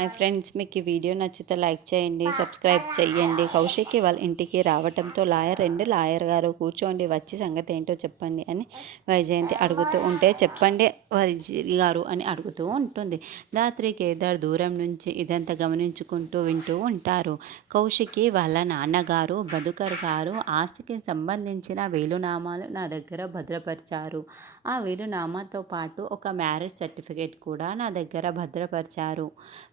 Hi friends, మీకు ఈ video నచ్చితే లైక్ చేయండి, సబ్స్క్రైబ్ చేయండి. కౌశిక్కి వాళ్ళ ఇంటికి రావటంతో లాయర్ గారు కూర్చోండి, వచ్చి సంగతి ఏంటో చెప్పండి అని వైజయంతి అడుగుతూ ఉంటే, చెప్పండి వైజయంతి గారు అని అడుగుతూ ఉంటుంది. రాత్రి కేదార్ దూరం నుంచి ఇదంతా గమనించుకుంటూ వింటూ ఉంటారు. కౌశిక్కి వాళ్ళ నాన్నగారు మధుకర్ గారు ఆస్తికి సంబంధించిన వేలునామాలు నా దగ్గర భద్రపరిచారు. ఆ వేలునామాతో పాటు ఒక మ్యారేజ్ సర్టిఫికేట్ కూడా నా దగ్గర భద్రపరిచారు.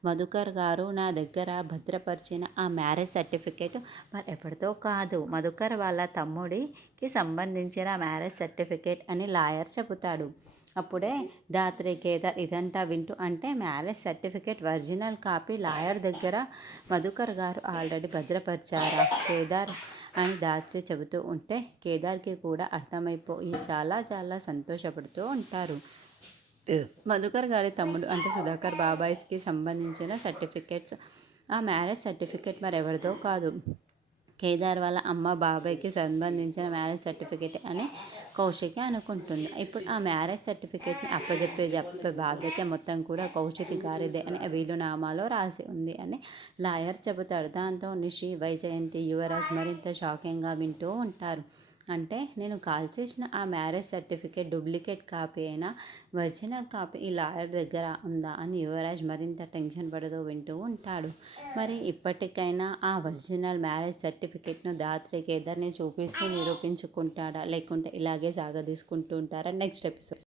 మధుకర్ గారు నా దగ్గర భద్రపరిచిన ఆ మ్యారేజ్ సర్టిఫికేట్ మరి ఎప్పటిదో కాదు, మధుకర్ వాళ్ళ తమ్ముడికి సంబంధించిన మ్యారేజ్ సర్టిఫికేట్ అని లాయర్ చెబుతాడు. అప్పుడే దాత్రి కేదార్ ఇదంతా వింటూ, అంటే marriage certificate original copy lawyer దగ్గర మధుకర్ గారు ఆల్రెడీ భద్రపరిచారా కేదార్ అని దాత్రి చెబుతూ ఉంటే, కేదార్కి కూడా అర్థమైపోయి చాలా చాలా సంతోషపడుతూ ఉంటారు. మధుకర్ గారి తమ్ముడు అంటే సుధాకర్ బాబాయ్స్కి సంబంధించిన సర్టిఫికేట్స్. ఆ మ్యారేజ్ సర్టిఫికేట్ మరి ఎవరిదో కాదు, కేదార్ వాళ్ళ అమ్మ బాబాయ్కి సంబంధించిన మ్యారేజ్ సర్టిఫికేట్ అని కౌశికి అనుకుంటుంది. ఇప్పుడు ఆ మ్యారేజ్ సర్టిఫికేట్ని చెప్పే బాధ్యత మొత్తం కూడా కౌశికి గారిదే అని వీలునామాలో రాసి ఉంది అని లాయర్ చెబుతాడు. దాంతో నిషి, వైజయంతి, యువరాజ్ మరింత షాకింగ్గా వింటూ ఉంటారు. అంటే నేను కాల్ చేసిన ఆ మ్యారేజ్ సర్టిఫికేట్ డూప్లికేట్ కాపీ అయినా ఒరిజినల్ కాపీ ఈ లాయర్ దగ్గర ఉందా అని యువరాజ్ మరింత టెన్షన్ పడుతూ వింటూ ఉంటాడు. మరి ఇప్పటికైనా ఆ ఒరిజినల్ మ్యారేజ్ సర్టిఫికేట్ను దాత్రి కేదార్ని చూపించి నిరూపించుకుంటాడా, లేకుంటే ఇలాగే సాగదీసుకుంటూ ఉంటారా? Next episode.